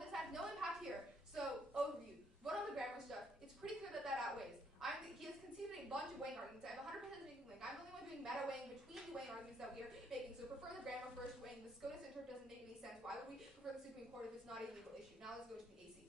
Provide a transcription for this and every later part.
on this has no impact here. So, overview. What on the grammar stuff? It's pretty clear that that outweighs. He has conceded a bunch of weighing arguments. I have 100% making weighing. I'm the only one doing meta weighing between the weighing arguments that we are making. So prefer the grammar first weighing. The SCOTUS interp doesn't make any sense. Why would we prefer the Supreme Court if it's not a legal issue? Now let's go to the AC.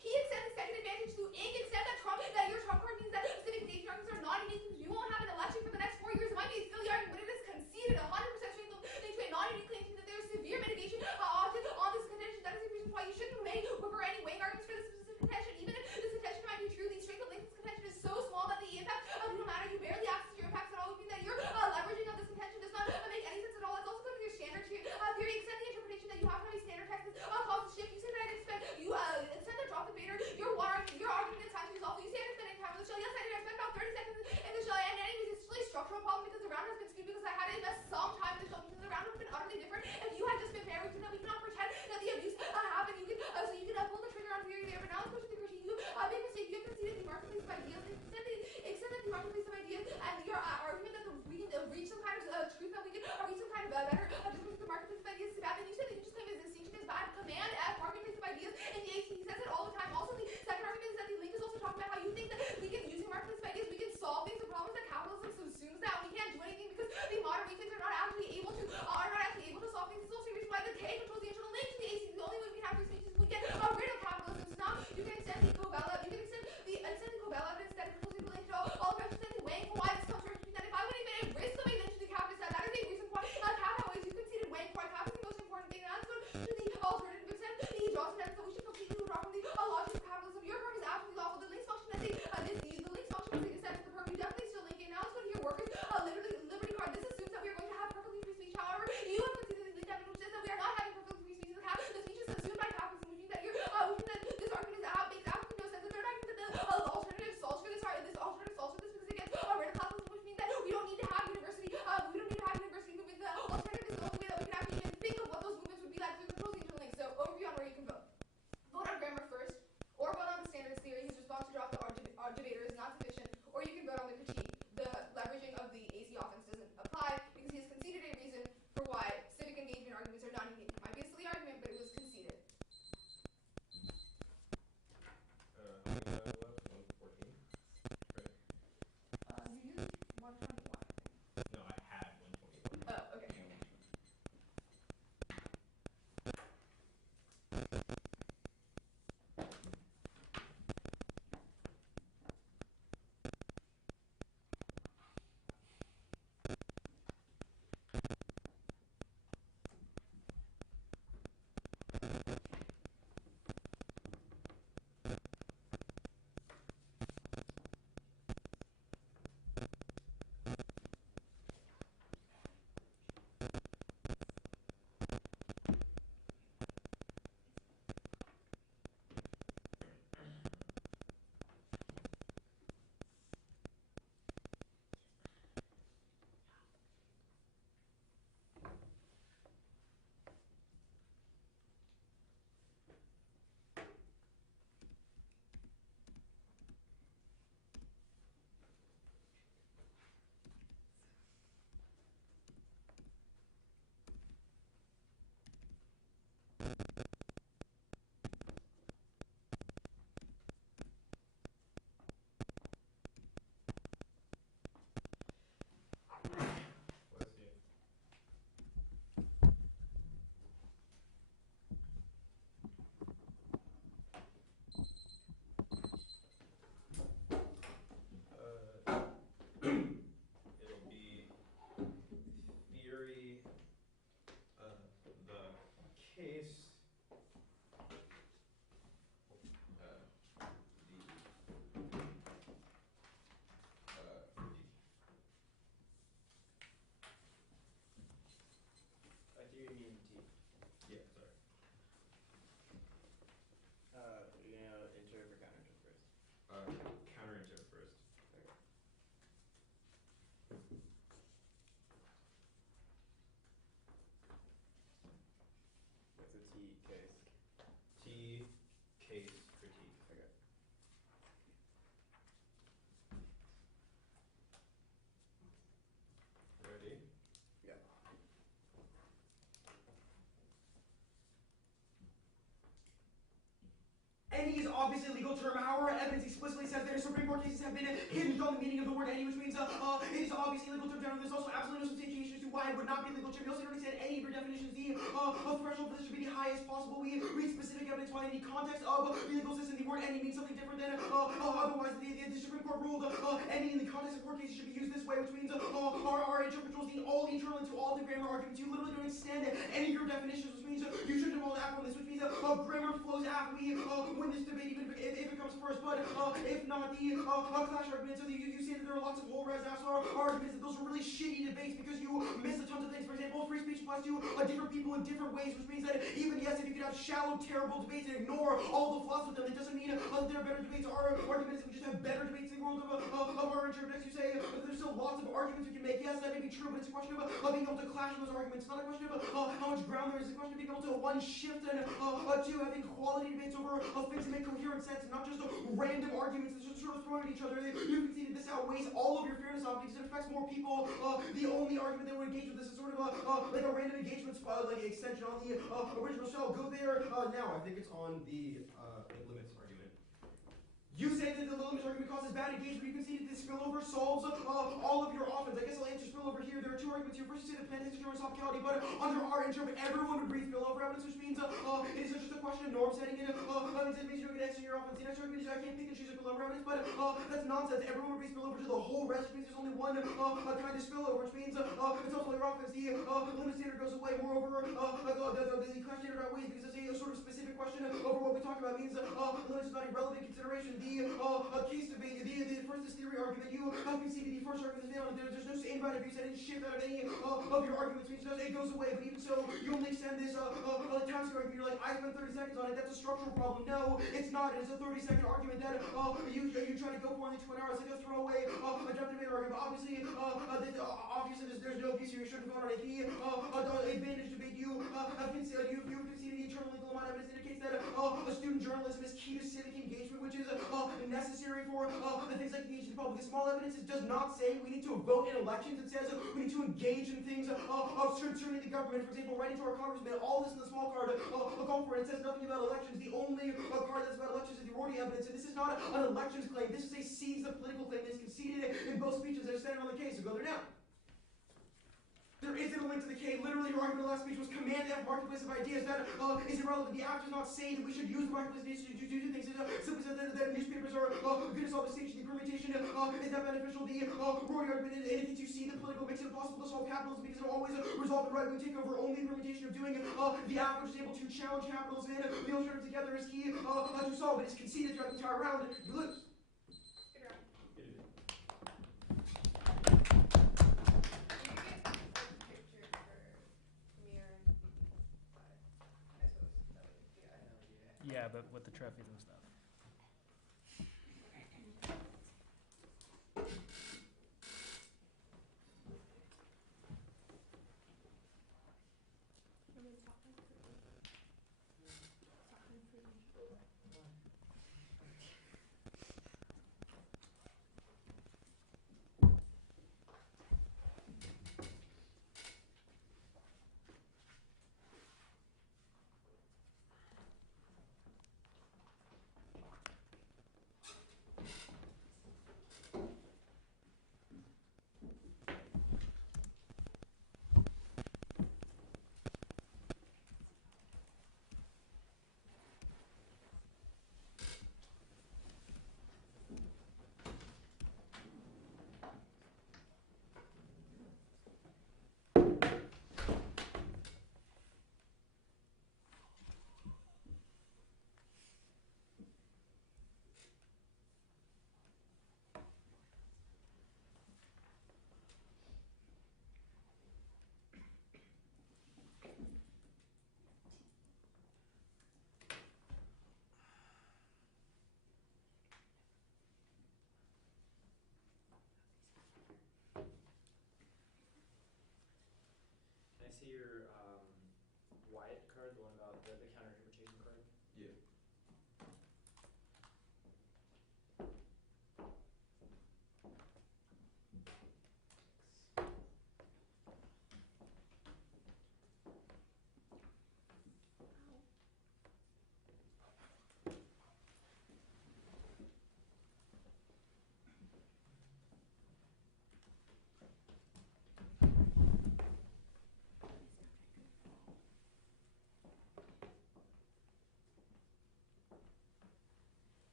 He accepts the second advantage to except that your Trump card means that specific safety arguments are not unique. You won't have an election for the next 4 years. It might be a silly argument, but it is conceded 100% straight to a non-unique claim that there is severe mitigation often on this contention. That is the reason why you shouldn't prefer any weighing arguments for this specific contention. Even if this contention might be true, the strength of this contention is so small that the impact no matter. You barely access your impacts at all, which means that your leveraging of this contention does not make any sense at all. It's also going to be your standard theory. Extend the interpretation that you have to have a standard text cause the shift. You say that I expect you extend the drop the fader. Your argument is time to resolve. You say I spent any time in the shell. Yes, I did. I spent about 30 seconds in the shell. And anyways, it's really a structural problem because the round has been skewed because I had to invest some time in the shell because the round would have been utterly different if you had just been fair. We cannot pretend that the abuse happened. You can so you can pull the trigger on theory there. But now let's go to the question. You made a mistake. You have conceded the marketplace of ideas. Extend the marketplace of ideas and your argument that we can reach some kind of truth that we can reach some kind of better difference in the marketplace of ideas is bad. And you said that you just claim his distinction is bad. Command F marketplace of ideas in the AC. He says it all the time. Also, the second argument is that the link is also talking about how you think that we can using marketplace of ideas we can solve things. The problem is that capitalism subsumes that we can't do anything because the modern weaklings are not actually able to solve things. It's also a reason why the K controls the internal link to the AC. The only way we can have these things is we get rid of capitalism. So now you can extend the Cobell evidence that it controls the link to all the rest of the weighing for why this comes from that if I would even a risk of a link to the capitalist that is a reason why cap always you conceded weighing for cap is the most important thing. Now let's go to the alternative extent. The Johnson evidence that we should completely obviously a legal term. Our evidence explicitly says that Supreme Court cases have been hinged on the meaning of the word any, which means it is obviously a legal term. There's also absolutely no substantiation as to why it would not be a legal term. We also don't understand any of your definitions. The threshold for this should be the highest possible. We read specific evidence why in the context of the legal system, the word any means something different than otherwise. The Supreme Court ruled any in the context of court cases should be used this way, which means our interpreters being all internal into all the grammar arguments. You literally don't extend any of your definitions, which means you shouldn't have all act on this, which means grammar flows after we win this debate, even if it comes first. But if not, the clash arguments, so you say that there are lots of whole res arguments, that those are really shitty debates because you miss a ton of things. For example, free speech applies to different people in different ways, which means that even, yes, if you could have shallow, terrible debates and ignore all the flaws with them, it doesn't mean there are better debates. Our arguments, we just have better debates in the world of our interpreters. You say there's still lots of arguments we can make. Yes, that may be true, but it's a question of being able to clash those arguments. It's not a question of how much ground there is. It's a question of being able to, one, shift and two, having quality debates over things that make coherent sense, and not just random arguments that just sort of thrown at each other. You conceded this outweighs all of your fairness on because it affects more people. The only argument that would engage with this is sort of like a random engagement spot, like extension on the original shell. Go there now. I think it's on the limits argument. You say that the limits argument causes bad engagement. You conceded this spillover solves all of your offense. I guess I'll answer spillover here. There are two arguments here. First, you say that plan has determined topicality, but under our interpret, everyone would breathe spillover evidence, which means it is just a question of norm setting. And it means you don't get X in your offense. The next argument is I can't pick and choose a spillover evidence, but that's nonsense. Everyone would breathe spillover to the whole rest, which means there's only one kind of spillover, which means it's also your offense. The limit standard goes away. Moreover, the class standard outweighs because it's a sort of specific question over what we talk about. It means limit is not a relevant consideration. The case debate, the first theory argument, you conceded the first argument is nailed. There's no inbound abuse. I didn't shift out of any of your arguments. Means it goes away. But even so, you only extend this time scale argument. You're like, I spent 30 seconds on it. That's a structural problem. No, it's not. It is a 30-second argument that you try to go for only 2 hours. Like a throwaway adaptive debate argument. But obviously, there's no abuse here. You shouldn't have gone on it. The advantage debate you have conceded the internal legal amount of evidence indicates that student journalism is key to civic engagement, which is necessary for things like engaging the public. The small evidence does not say we need to vote in elections. It says we need to engage in things concerning the government. For example, writing to our congressman, all this in the small card call for it. It says nothing about elections. The only card that's about elections is the Rorty evidence. And this is not an elections claim. This is a seize the political claim that is conceded in both speeches that are standing on the case. So go there now. There isn't a link to the K. Literally, your argument in the last speech was command F marketplace of ideas. That is irrelevant. The act does not say that we should use the marketplace of ideas to do things. It simply says that newspapers are good at solve distinction. The permutation is not beneficial. The Rorty argument indicates you see the political makes it impossible to solve capitalism because it will always resolve the right wing takeover. Only the permutation of doing the act which is able to challenge capitalism and the alternative together is key to solve. It is conceded throughout the entire round. You lose. Yeah, but with the trophies and stuff. See your Wyatt card, the one about the counter-interpretation card? Yeah.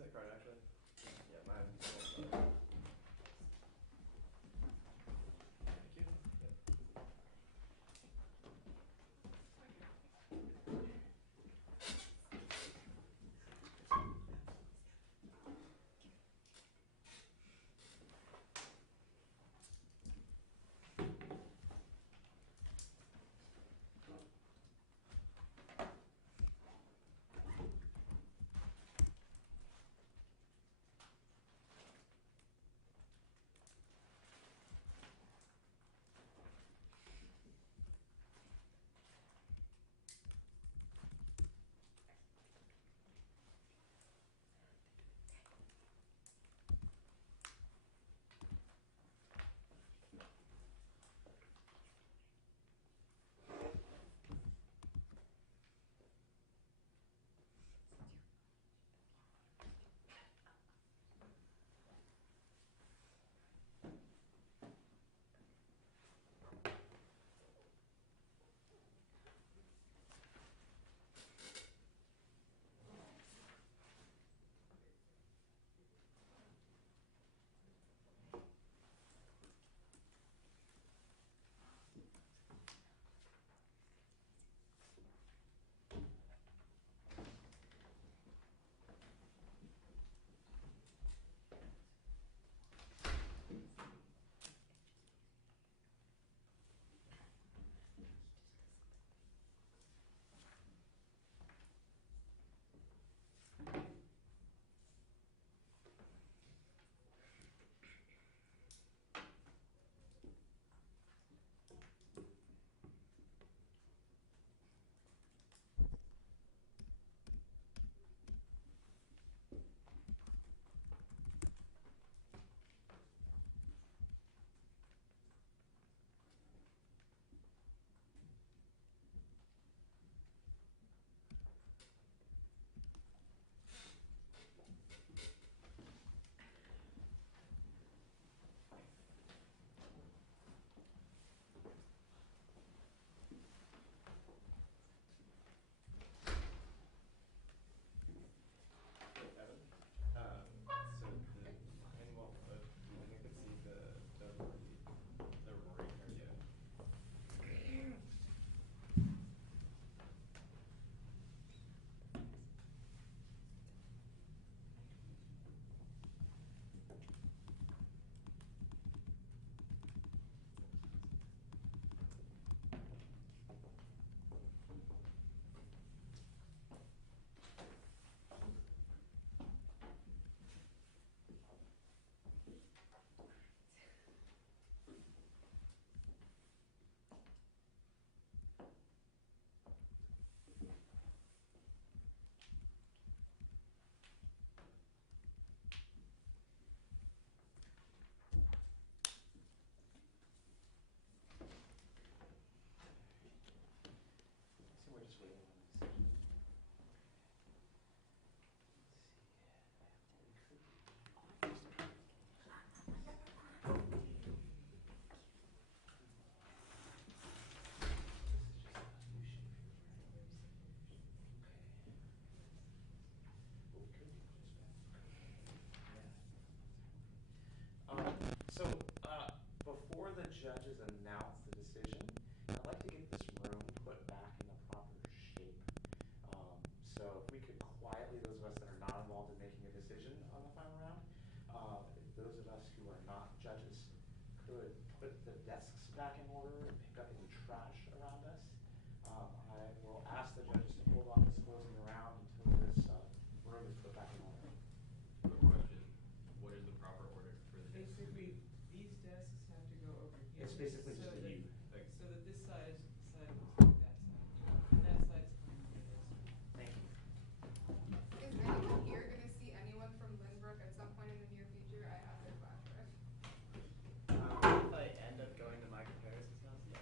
see that card actually. Yeah, mine. Thank you. Yep. Evan. So the behind wall. Do you think I could see the Rory card yet? So we're just waiting on a decision. So before the judges announce the decision, I'd like to get this room put back in the proper shape. So if we could quietly, those of us that are not involved in making a decision on the final round, if those of us who are not judges could put the desks back in order and pick up any trash around us. I will ask the judges to hold on this closing round until this room is put back in order. Quick question. What is the proper order for the desks? Basically, these desks have to go over here. It's basically so just a that, U. So that this side looks like that side. And that side's fine where it is. Thank you. Is anyone here going to see anyone from Lynbrook at some point in the near future? I have their flashback. If I end up going to my comparison's house, yeah.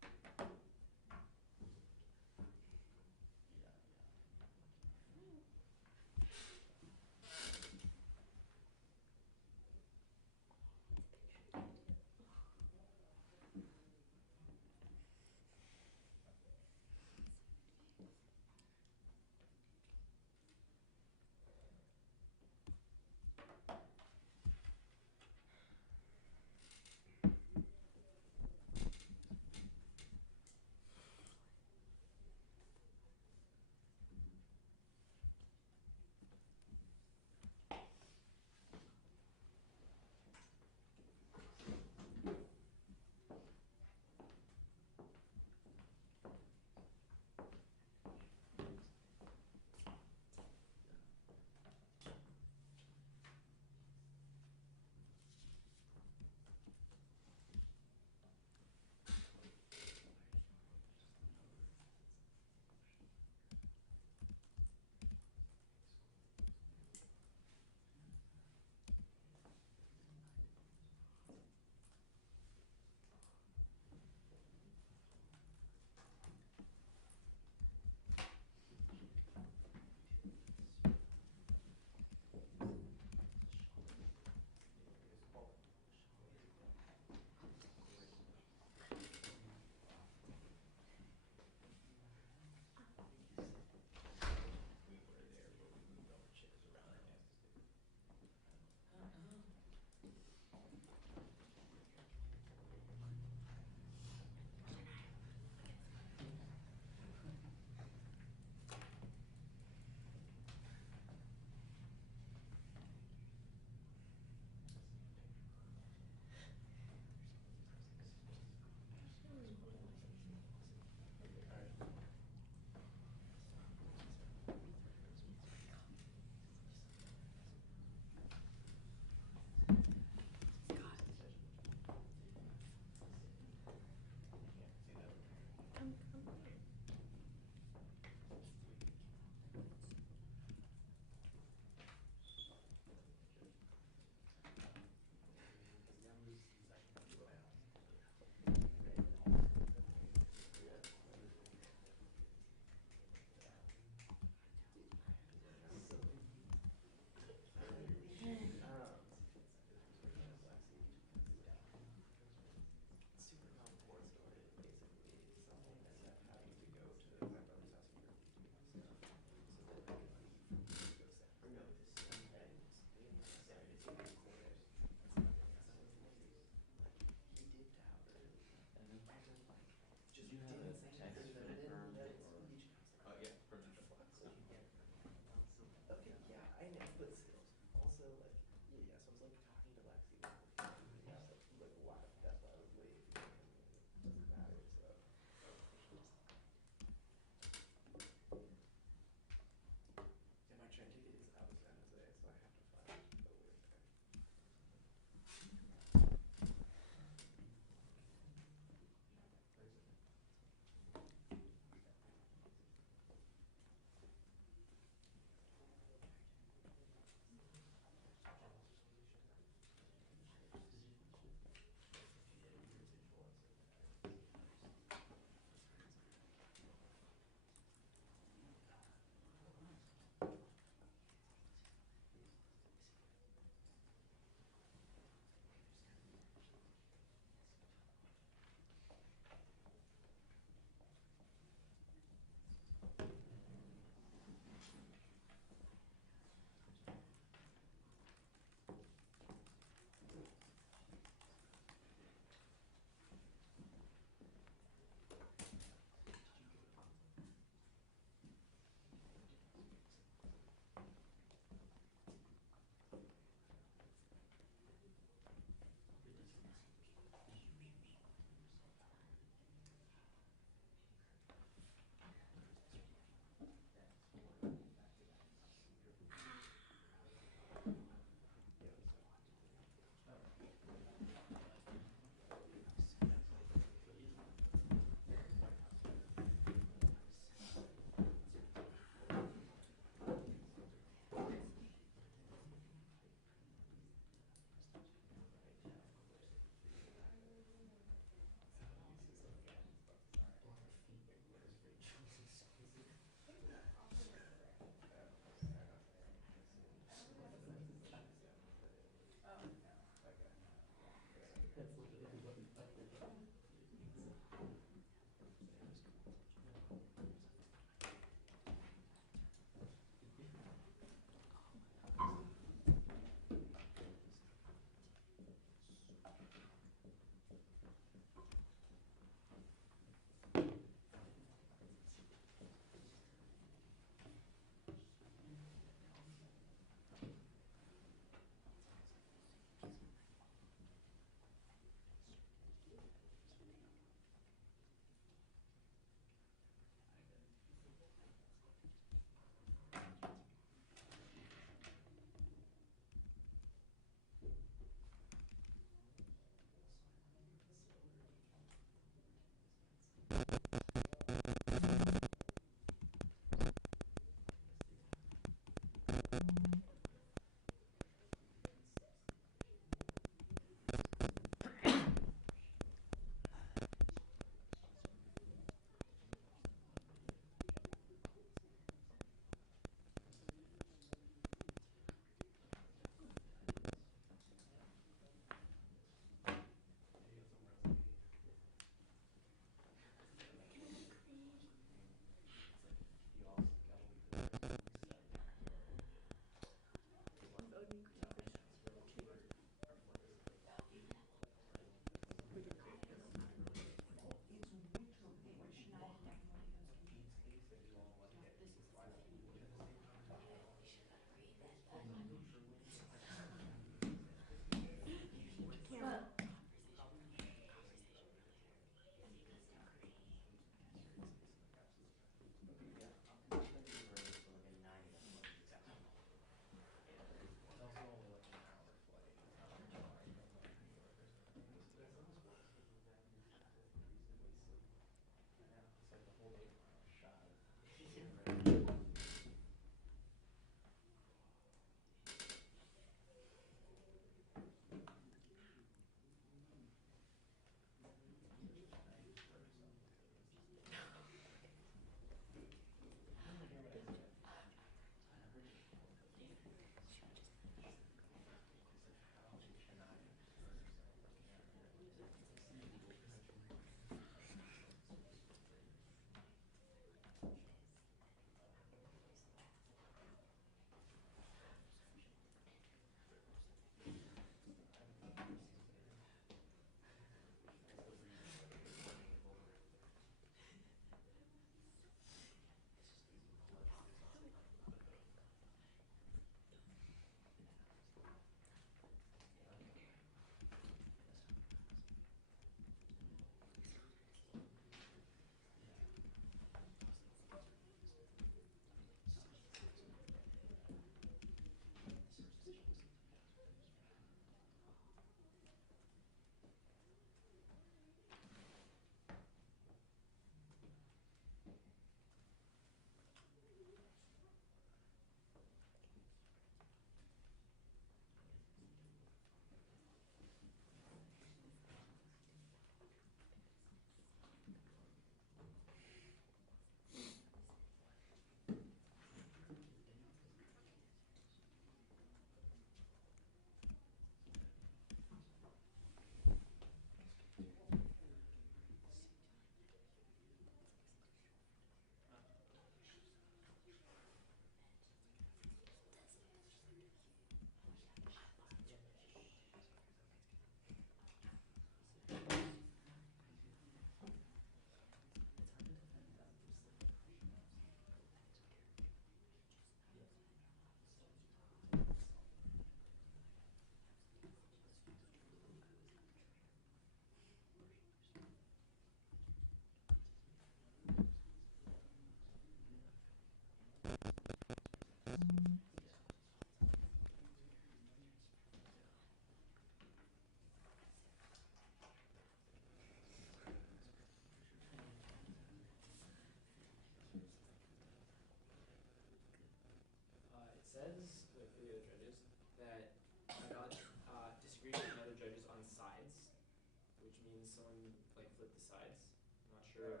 Sure.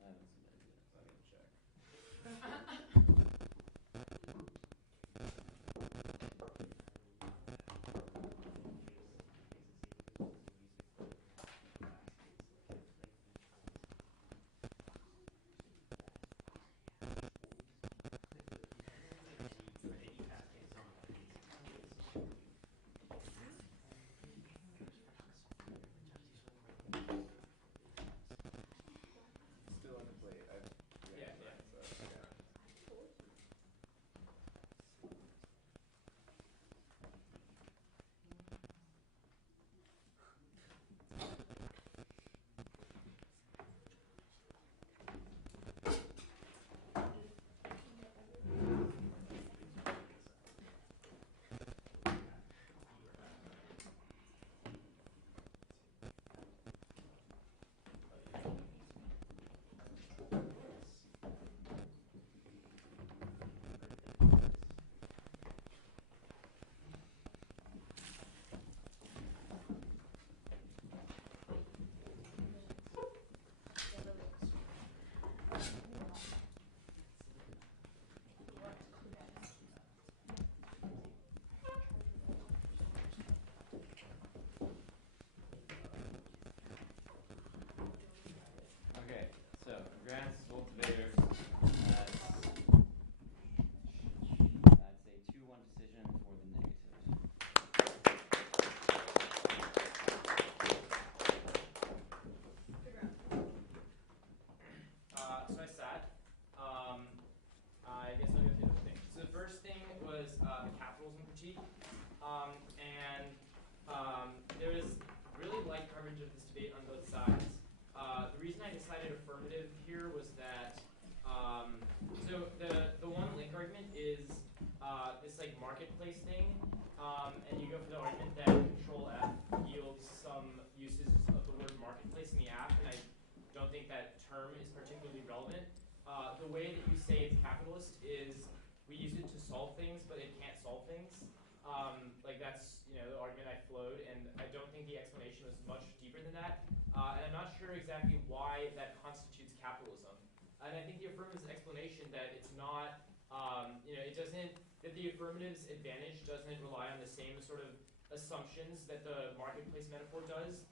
I haven't submitted yet. Let me check. Still on the plate. Yeah. So, yeah. Okay, so grants cultivators, that's, I'd say 2-1 decision for the negatives. So I sat. I guess I'll go through the things. So the first thing was the capitalism critique. There was really light coverage of this debate on both sides. The reason I decided affirmative here was that, so the one link argument is this like marketplace thing, and you go for the argument that Control F yields some uses of the word marketplace in the app, and I don't think that term is particularly relevant. The way that you say it's capitalist is we use it to solve things, but it can't solve things. Like that's the argument I flowed, and I don't think the explanation was much deeper than that. And I'm not sure exactly why that constitutes capitalism. And I think the affirmative's explanation that it's not, it doesn't, that the affirmative's advantage doesn't rely on the same sort of assumptions that the marketplace metaphor does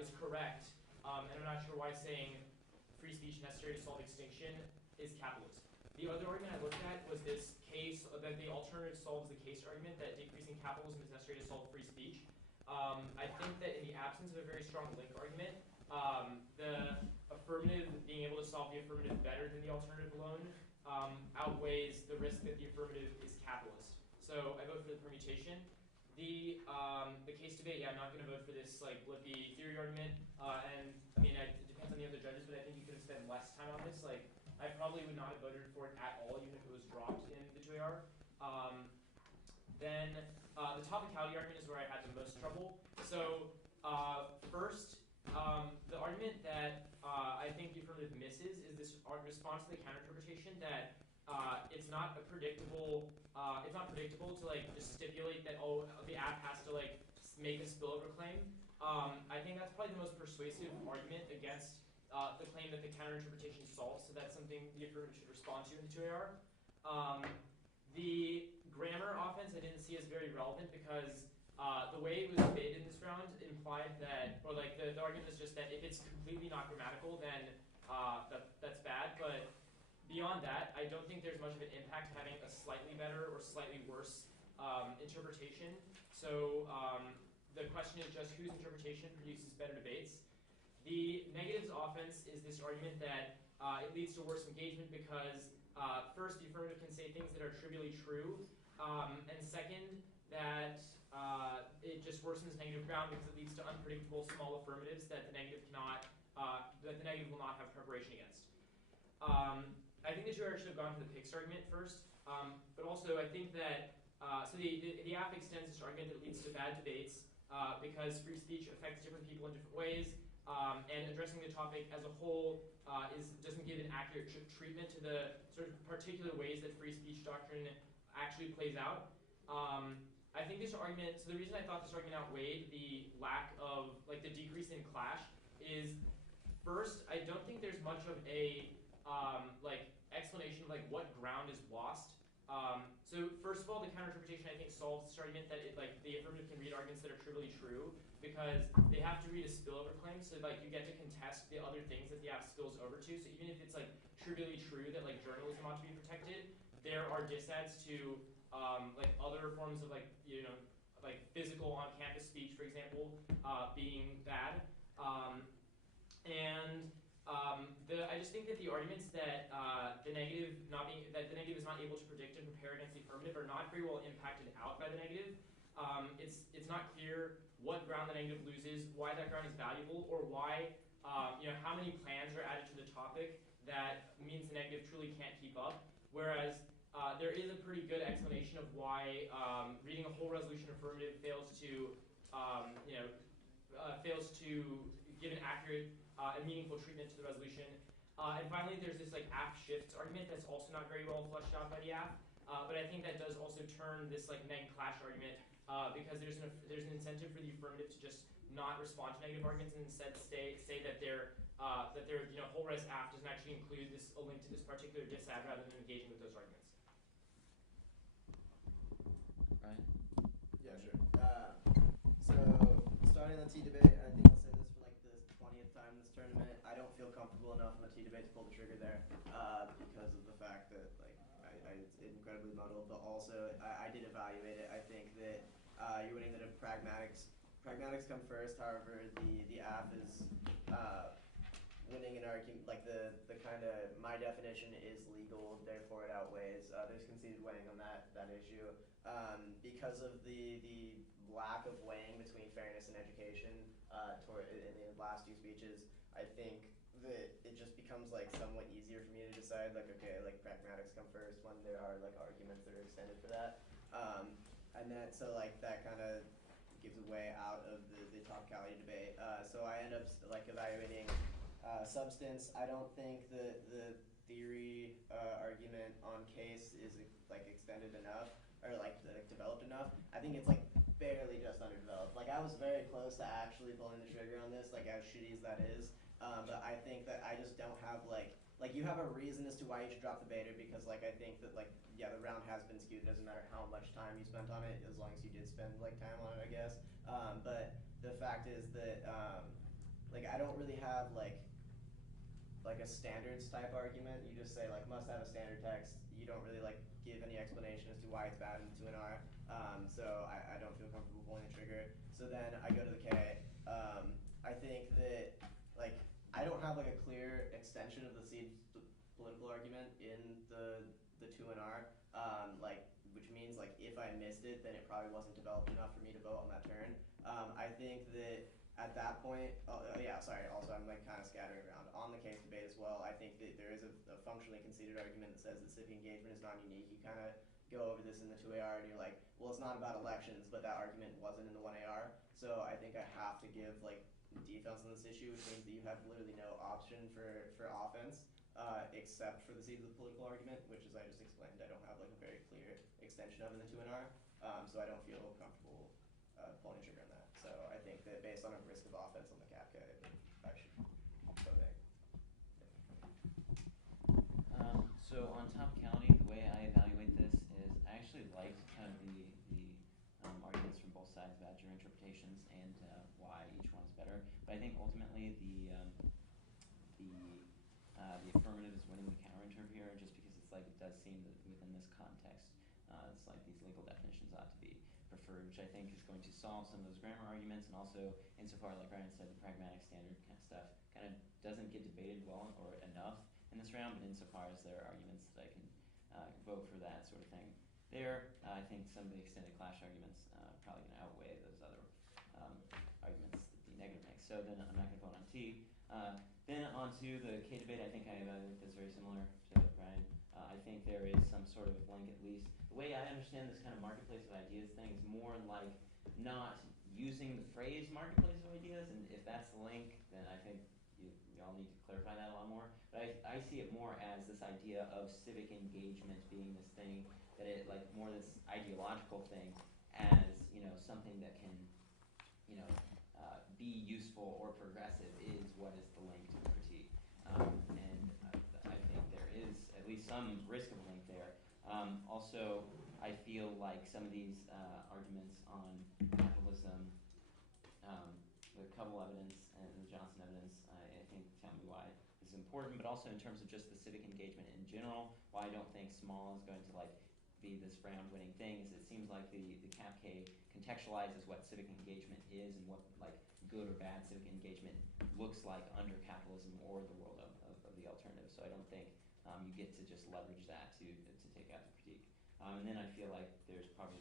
is correct. And I'm not sure why saying free speech necessary to solve extinction is capitalist. The other argument I looked at was this case that the alternative solves the case argument that decreasing capitalism is necessary to solve free speech. I think that in the absence of a very strong link argument, the affirmative being able to solve the affirmative better than the alternative alone outweighs the risk that the affirmative is capitalist. So I vote for the permutation. The case debate, I'm not going to vote for this like blippy theory argument. And I mean, it depends on the other judges, but I think you could have spent less time on this. Like, I probably would not have voted for it at all, even if it was dropped in the 2AR. Then the topicality argument is where I had the most trouble. So first, the argument that I think the affirmative misses is this response to the counterinterpretation that it's not predictable to like just stipulate that the app has to like make a spillover claim. I think that's probably the most persuasive argument against the claim that the counterinterpretation solves, so that's something the affirmative should respond to in the 2AR. The grammar offense I didn't see as very relevant because the way it was debated in this round implied that, or like the argument is just that if it's completely not grammatical, then that's bad. But beyond that, I don't think there's much of an impact having a slightly better or slightly worse interpretation. So the question is just whose interpretation produces better debates. The negatives offense is this argument that it leads to worse engagement because first, the affirmative can say things that are trivially true, and second, that it just worsens negative ground because it leads to unpredictable small affirmatives that the negative will not have preparation against. I think the 2AR should have gone for the PICS argument first, but also I think that so the app extends this argument that leads to bad debates because free speech affects different people in different ways. And addressing the topic as a whole doesn't give an accurate treatment to the sort of particular ways that free speech doctrine actually plays out. I think this argument, so the reason I thought this argument outweighed the lack of, like the decrease in clash is First, I don't think there's much of a like explanation of like what ground is lost. So first of all, the counter-interpretation I think solves this argument that the affirmative can read arguments that are trivially true because they have to read a spillover claim. So like you get to contest the other things that the app spills over to. So even if it's like trivially true that like journalism ought to be protected, there are disads to like other forms of like like physical on-campus speech, for example, being bad. I just think that the arguments that the negative is not able to predict and prepare against the affirmative are not very well impacted out by the negative. It's not clear what ground the negative loses, why that ground is valuable, or why how many plans are added to the topic that means the negative truly can't keep up. Whereas there is a pretty good explanation of why reading a whole resolution affirmative fails to give an accurate and meaningful treatment to the resolution. And finally, there's this like app shifts argument that's also not very well fleshed out by the app. But I think that does also turn this like neg clash argument because there's an incentive for the affirmative to just not respond to negative arguments and instead say that their whole res app doesn't actually include a link to this particular disad rather than engaging with those arguments. Ryan? Yeah, sure. So starting the T debate, I think I'll say this for like the 20th time this tournament. I don't feel comfortable enough in the T debate to pull the trigger there because of the fact that like it's incredibly muddled. But also I did evaluate it. I think that you're winning the pragmatics. Pragmatics come first. However, the app is winning an argument. Like the kind of my definition is legal, therefore it outweighs. There's conceded weighing on that issue because of the lack of weighing between fairness and education in the last two speeches. I think that it just becomes like somewhat easier for me to decide like, okay, like pragmatics come first when there are like arguments that are extended for that. And then so like that kind of gives a way out of the topicality debate. So I end up like evaluating substance. I don't think that the theory argument on case is like extended enough or like developed enough. I think it's like barely just underdeveloped. Like I was very close to actually pulling the trigger on this, like as shitty as that is. But I think that I just don't have like you have a reason as to why you should drop the beta because like I think that like yeah the round has been skewed. It doesn't matter how much time you spent on it as long as you did spend like time on it, I guess. But the fact is that like I don't really have like a standards type argument. You just say like must have a standard text. You don't really like give any explanation as to why it's bad in the 2NR. So I don't feel comfortable pulling the trigger. So then I go to the K. I think that like I don't have like a clear extension of the seed political argument in the 2NR. Like which means like if I missed it, then it probably wasn't developed enough for me to vote on that turn. I think that at that point, also I'm like kind of scattering around on the case debate as well. I think that there is a functionally conceded argument that says that civic engagement is non-unique. You kind of go over this in the 2AR and you're like, well, it's not about elections, but that argument wasn't in the 1AR. So I think I have to give like defense on this issue, which means that you have literally no option for offense except for the seed of the political argument, which as I just explained, I don't have like a very clear extension of in the 2NR. So I don't feel comfortable pulling the trigger on that. So I think that based on a risk of offense on the CAPCA, I should go there. So on topicality, the way I evaluate this is I actually liked kind of the arguments from both sides about your interpretations and why each one's better. But I think ultimately the affirmative is winning the counterinterp here, just because it's like it does seem that within this context, it's like these legal definitions ought to be preferred, which I think is going to solve some of those grammar arguments, and also insofar, like Ryan said, the pragmatic standard kind of stuff kind of doesn't get debated well or enough in this round, but insofar as there are arguments that I can vote for that sort of thing there, I think some of the extended clash arguments probably going to outweigh those other arguments that the negative makes. So then I'm not going to vote on T. Then on to the K debate, I think I evaluate this very similar to Ryan. I think there is some sort of link at least. The way I understand this kind of marketplace of ideas thing is more like not using the phrase marketplace of ideas, and if that's the link, then I think y'all need to clarify that a lot more. But I see it more as this idea of civic engagement being this thing, that it like more this ideological thing as, something that can, be useful or progressive is what is the link to the some risk of a link there. Also, I feel like some of these arguments on capitalism, the Covell evidence and the Johnson evidence, I think tell me why this is important, but also in terms of just the civic engagement in general, why I don't think small is going to be this round-winning thing is it seems like the CapK contextualizes what civic engagement is and what good or bad civic engagement looks like under capitalism or the world of the alternative. So I don't think you get to just leverage that to take out the critique. And then I feel like there's probably